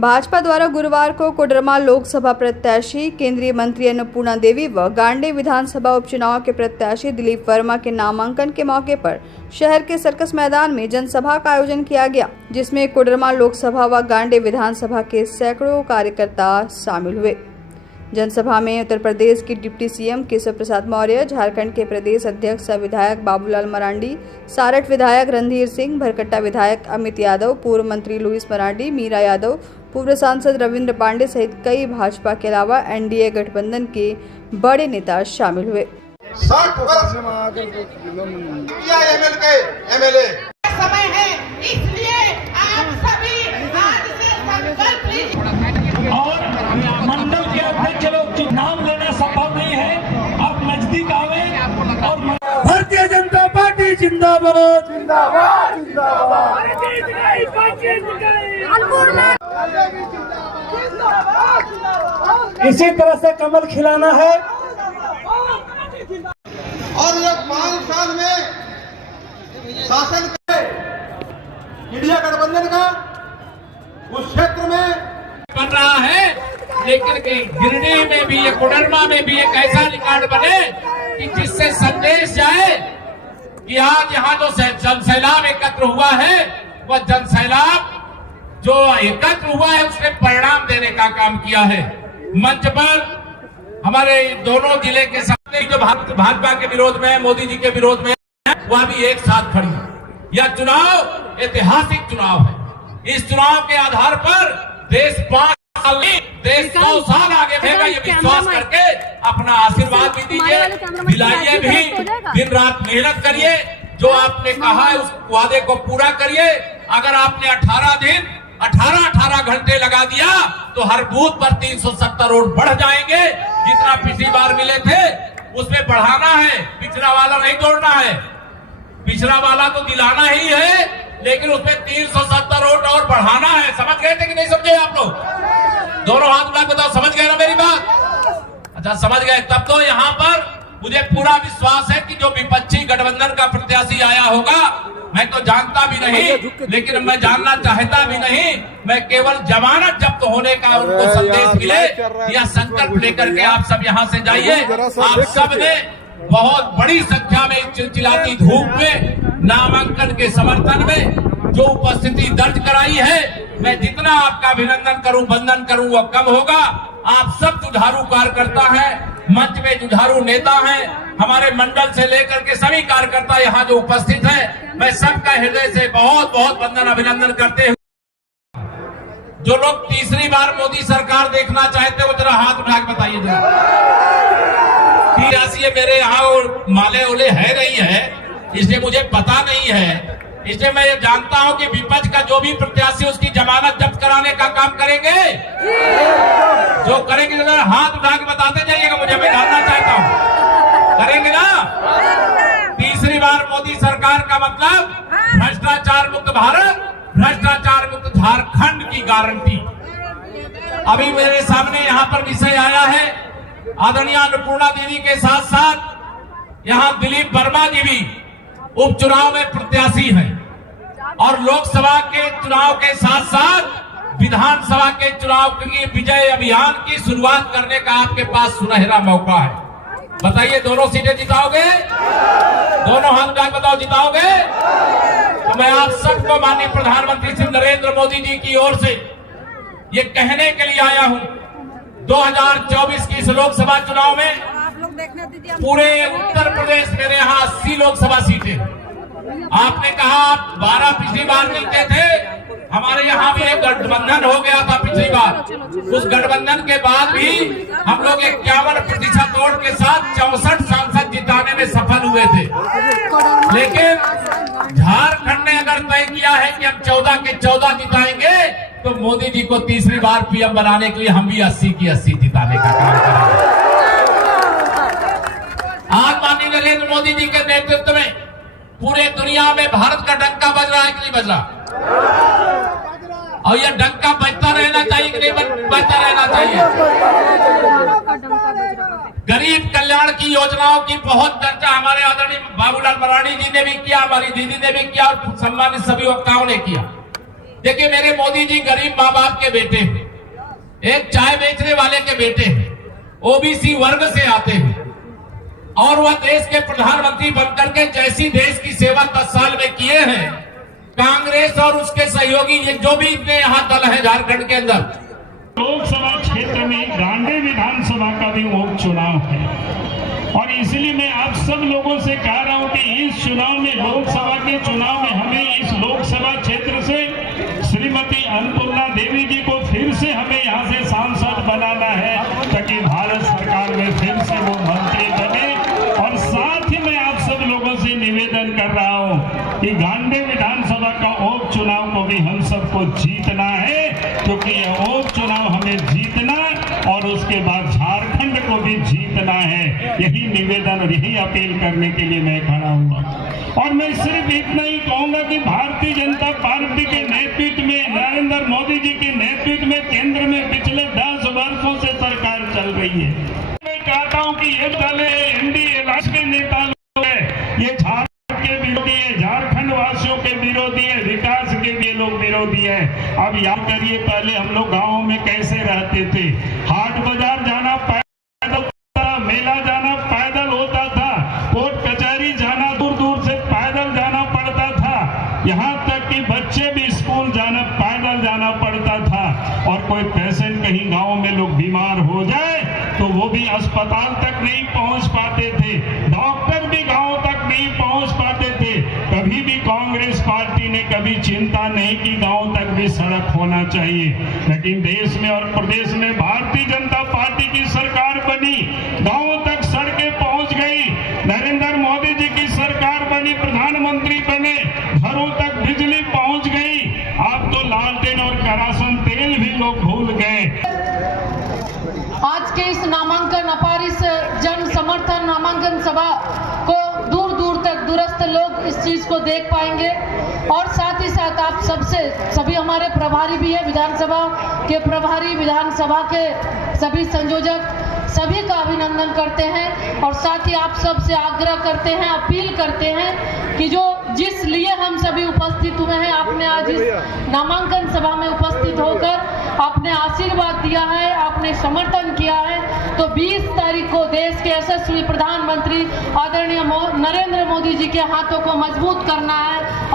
भाजपा द्वारा गुरुवार को कोडरमा लोकसभा प्रत्याशी केंद्रीय मंत्री अन्नपूर्णा देवी व गांडे विधानसभा उपचुनाव के प्रत्याशी दिलीप वर्मा के नामांकन के मौके पर शहर के सर्कस मैदान में जनसभा का आयोजन किया गया, जिसमें कोडरमा लोकसभा व गांडे विधानसभा के सैकड़ों कार्यकर्ता शामिल हुए। जनसभा में उत्तर प्रदेश की डिप्टी सीएम केशव प्रसाद मौर्य, झारखंड के प्रदेश अध्यक्ष विधायक बाबूलाल मरांडी, सारठ विधायक रणधीर सिंह, भरकट्टा विधायक अमित यादव, पूर्व मंत्री लुइस मरांडी, मीरा यादव, पूर्व सांसद रविंद्र पांडे सहित कई भाजपा के अलावा एनडीए गठबंधन के बड़े नेता शामिल हुए। 60 वर्ष एमएलए समय है, इसलिए आप सभी आज से संकल्प लीजिए। और मंडल के अध्यक्ष लोग चुनाव लेना संभव नहीं है, अब नजदीक आवे और भारतीय जनता पार्टी जिंदाबाद जिंदाबाद जिंदाबाद। इसी तरह से कमल खिलाना है। और ये 5 साल में शासन के इंडिया गठबंधन का उस क्षेत्र में बन रहा है, लेकिन गिरनी में भी, कोडरमा में भी एक ऐसा रिकॉर्ड बने कि जिससे संदेश जाए कि आज यहाँ जो जनसैलाब एकत्र हुआ है, वह जनसैलाब जो एकत्र हुआ है उसने परिणाम देने का काम किया है। मंच पर हमारे दोनों जिले के सामने जो भाजपा के विरोध में, मोदी जी के विरोध में, वह भी एक साथ खड़ी है। यह चुनाव ऐतिहासिक चुनाव है। इस चुनाव के आधार पर देश 5 साल में, देश 100 साल आगे बढ़ेगा, ये विश्वास करके अपना आशीर्वाद भी दीजिए, दिलाइए भी, दिन रात मेहनत करिए, जो आपने कहा है उस वादे को पूरा करिए। अगर आपने 18 घंटे लगा दिया तो हर बूथ पर 370 वोट बढ़ जाएंगे। जितना पिछली बार मिले थे उसमें बढ़ाना है, पिछड़ा वाला नहीं जोड़ना है। पिछड़ा वाला तो दिलाना ही है, लेकिन उसमें 370 वोट और बढ़ाना है। समझ गए थे कि नहीं समझे आप लोग? दोनों हाथ उठा बताओ, समझ गए ना मेरी बात? अच्छा, समझ गए। तब तो यहाँ पर मुझे पूरा विश्वास है कि जो विपक्षी गठबंधन का प्रत्याशी आया होगा, मैं तो जानता भी नहीं, लेकिन मैं जानना चाहता भी नहीं, मैं केवल जमानत जब्त होने का उनको संदेश मिले, यह संकल्प लेकर के आप सब यहाँ से जाइए। आप सब ने बहुत बड़ी संख्या में चिलचिलाती धूप में नामांकन के समर्थन में जो उपस्थिति दर्ज कराई है, मैं जितना आपका अभिनंदन करूं, वंदन करूं, वो कम होगा। आप सब जुझारू कार्यकर्ता हैं, मंच में जुझारू नेता हैं, हमारे मंडल से लेकर के सभी कार्यकर्ता यहाँ जो उपस्थित हैं, मैं सबका हृदय से बहुत बहुत वंदन अभिनंदन करते हुए, जो लोग तीसरी बार मोदी सरकार देखना चाहते हो जरा हाथ उठा के बताइए जरा। मेरे यहाँ और माले ओले है नहीं है, इसलिए मुझे पता नहीं है, इसलिए मैं ये जानता हूं कि विपक्ष का जो भी प्रत्याशी उसकी जमानत जब्त कराने का काम करेंगे। जो करेंगे जरा हाथ उठा के बताते जाइएगा, मुझे, मैं जानना चाहता हूं, करेंगे ना? तीसरी बार मोदी सरकार का मतलब भ्रष्टाचार मुक्त भारत, भ्रष्टाचार मुक्त झारखंड की गारंटी। अभी मेरे सामने यहाँ पर विषय आया है, आदरणीय अन्नपूर्णा देवी के साथ साथ यहाँ दिलीप वर्मा जी भी उपचुनाव में प्रत्याशी हैं, और लोकसभा के चुनाव के साथ साथ विधानसभा के चुनाव की विजय अभियान की शुरुआत करने का आपके पास सुनहरा मौका है। बताइए, दोनों सीटें जिताओगे? दोनों हाथ उठा बताओ, जिताओगे? तो मैं आप सबको माननीय प्रधानमंत्री श्री नरेंद्र मोदी जी की ओर से ये कहने के लिए आया हूं, 2024 की इस लोकसभा चुनाव में पूरे उत्तर प्रदेश मेरे यहाँ 80 लोकसभा सीटें। आपने कहा आप 12 पिछली बार जीते थे, हमारे यहाँ भी एक गठबंधन हो गया था पिछली बार। उस गठबंधन के बाद भी हम लोग 51% वोट के साथ 64 सांसद जिताने में सफल हुए थे। लेकिन झारखंड ने अगर तय किया है कि हम 14 के 14 जिताएंगे, तो मोदी जी को तीसरी बार पीएम बनाने के लिए हम भी 80 की 80 जिताने का काम करेंगे। आज माननीय नरेंद्र मोदी जी के नेतृत्व में पूरे दुनिया में भारत का डंका बज रहा है कि नहीं बज रहा? और यह डंका बजता रहना चाहिए कि नहीं बजता रहना चाहिए? गरीब कल्याण की योजनाओं की बहुत चर्चा हमारे आदरणीय बाबूलाल मरांडी जी ने भी किया, हमारी दीदी ने भी किया, और सम्मानित सभी वक्ताओं ने किया। देखिए मेरे मोदी जी गरीब माँ बाप के बेटे हैं, एक चाय बेचने वाले के बेटे हैं, ओबीसी वर्ग से आते हैं और वह देश के प्रधानमंत्री बनकर के जैसी देश की सेवा 10 साल में किए हैं, कांग्रेस और उसके सहयोगी ये जो भी इतने यहाँ दल है झारखंड के अंदर, लोकसभा क्षेत्र में गांडे विधानसभा का भी उपचुनाव है और इसलिए मैं आप सब लोगों से कह रहा हूं कि इस चुनाव में, लोकसभा के चुनाव में हमें इस लोकसभा क्षेत्र से श्रीमती अन्नपूर्णा देवी जी को फिर से हमें यहाँ से सांसद बनाना है ताकि भारत सरकार में फिर से वो मंत्री बने। और साथ ही मैं आप सब लोगों से निवेदन कर रहा हूँ कि गांडे विधानसभा का उपचुनाव को भी हम सबको जीतना है, क्योंकि यह उपचुनाव हमें जीतना और उसके बाद झारखंड को भी जीतना है। यही निवेदन और यही अपील करने के लिए मैं खड़ा हूँ। और मैं सिर्फ इतना ही कहूंगा कि भारतीय जनता पार्टी के नेतृत्व में, नरेंद्र मोदी जी के नेतृत्व में केंद्र में पिछले 10 वर्षों से सरकार चल रही है। मैं कहता हूँ कि ये दल एनडीए राष्ट्रीय नेता लोग है, ये झारखंड के विरोधी है, झारखंड वासियों के विरोधी है, विकास के भी लोग विरोधी है। अब याद करिए पहले हम लोग गाँव में कैसे रहते थे, हाट बाजार जाना पैदल, मेला जाना पैदल होता था, कोर्ट कचहरी जाना दूर दूर से पैदल जाना पड़ता था, यहाँ तक कि बच्चे भी स्कूल जाना पैदल जाना पड़ता था। और कोई पेशेंट कहीं गांव में लोग बीमार हो जाए तो वो भी अस्पताल तक नहीं पहुंच पाते थे, डॉक्टर भी गांव तक नहीं पहुंच पाते थे। कभी भी कांग्रेस पार्टी ने कभी चिंता नहीं की गांव तक भी सड़क होना चाहिए, लेकिन देश में और प्रदेश में भारतीय जनता पार्टी की सरकार बनी, गांव तक सड़कें पहुंच गई, नरेंद्र मोदी जी की सरकार बनी, प्रधानमंत्री बने, घरों तक बिजली पहुंच गई। अब तो लालटेन और केरोसिन तेल भी लोग भूल गए। आज के इस नामांकन अपार इस जन समर्थन नामांकन सभा को दूर दूर तक दूरस्थ लोग इस चीज को देख पाएंगे। और साथ ही साथ आप सबसे, सभी हमारे प्रभारी भी है, विधानसभा के प्रभारी, विधानसभा के सभी संयोजक, सभी का अभिनंदन करते हैं। और साथ ही आप सब से आग्रह करते हैं, अपील करते हैं कि जो जिस लिए हम सभी उपस्थित हुए हैं, आपने आज इस नामांकन सभा में उपस्थित होकर आपने आशीर्वाद दिया है, आपने समर्थन किया है, तो 20 तारीख को देश के यशस्वी प्रधानमंत्री आदरणीय नरेंद्र मोदी जी के हाथों को मजबूत करना है।